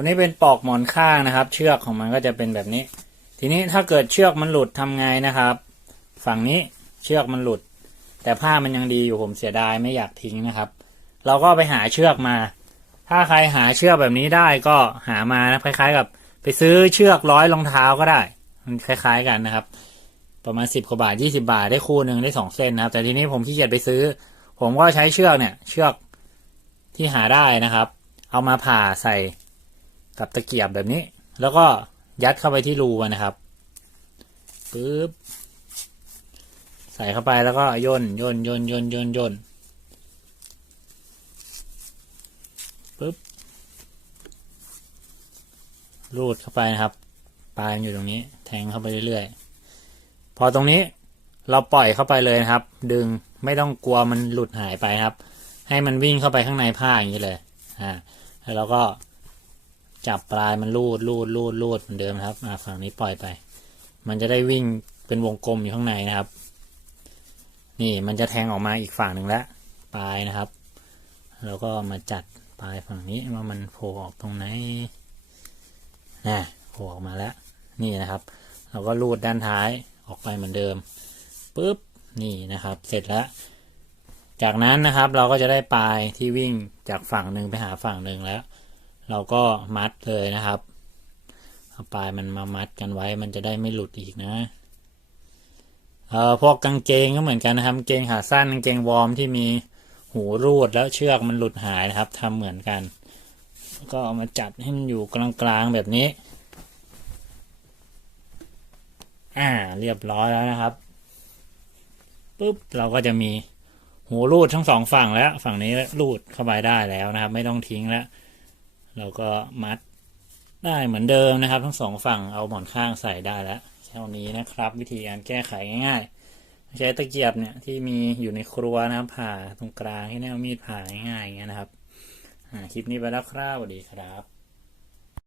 ตัวนี้เป็นปอกหมอนข้างนะครับ เชือกของมันก็จะเป็นแบบนี้ ทีนี้ถ้าเกิดเชือกมันหลุดทำไงนะครับ ฝั่งนี้เชือกมันหลุด แต่ผ้ามันยังดีอยู่ผมเสียดายไม่อยากทิ้งนะครับ เราก็ไปหาเชือกมา ถ้าใครหาเชือกแบบนี้ได้ก็หามานะคล้ายๆกับ ไปซื้อเชือกร้อยรองเท้าก็ได้มันคล้าย ๆกันนะครับ ประมาณสิบกว่าบาทยี่สิบาทได้คู่หนึ่งได้สองเส้นนะครับ แต่ทีนี้ผมขี้เกียจไปซื้อ ผมก็ใช้เชือกเนี่ย เชือกที่หาได้นะครับ เอามาผ่าใส่ กับตะเกียบแบบนี้ แล้วก็ยัดเข้าไปที่รูนะครับปึ๊บใส่เข้าไปแล้วก็ย่นย่นย่นย่นย่นย่นปึ๊บรูดเข้าไปนะครับ ปลายอยู่ตรงนี้ แทงเข้าไปเรื่อยๆ พอตรงนี้เราปล่อยเข้าไปเลยนะครับ ดึงไม่ต้องกลัวมันหลุดหายไปครับ ให้มันวิ่งเข้าไปข้างในผ้าอย่างนี้เลยอ่าแล้วเราก็ จับปลายมันลูดลูดลูดลูดเหมือนเดิมครับอ่าฝั่งนี้ปล่อยไป มันจะได้วิ่งเป็นวงกลมอยู่ข้างในนะครับ นี่มันจะแทงออกมาอีกฝั่งหนึ่งแล้วปลายนะครับ แล้วก็มาจัดปลายฝั่งนี้ว่ามันโผล่ออกตรงไหนนะโผล่ออกมาแล้ว นี่นะครับ เราก็ลูดด้านท้ายออกไปเหมือนเดิมปุ๊บนี่นะครับ เสร็จแล้ว จากนั้นนะครับเราก็จะได้ปลายที่วิ่งจากฝั่งหนึ่งไปหาฝั่งหนึ่งแล้ว เราก็มัดเลยนะครับเอาปลายมันมามัดกันไว้ มันจะได้ไม่หลุดอีกนะเอ่อพวกกางเกงก็เหมือนกันนะครับกางเกงขาสั้นกางเกงวอร์มที่มีหูรูดแล้วเชือกมันหลุดหายนะครับทำเหมือนกัน ก็เอามาจัดให้มันอยู่กลางๆแบบนี้ อ่า เรียบร้อยแล้วนะครับปุ๊บเราก็จะมีหูรูดทั้งสองฝั่งแล้ว ฝั่งนี้รูดเข้าไปได้แล้วนะครับ ไม่ต้องทิ้งแล้ว เราก็มัดได้เหมือนเดิมนะครับ ทั้งสองฝั่งเอาหมอนข้างใส่ได้แล้วเท่านี้นะครับ วิธีการแก้ไขง่ายๆ ใช้ตะเกียบเนี่ยที่มีอยู่ในครัวนะครับ ผ่าตรงกลางให้แนวมีดผ่าง่ายๆอย่างเงี้ยนะครับคลิปนี้ไปแล้วครับสวัสดีครับ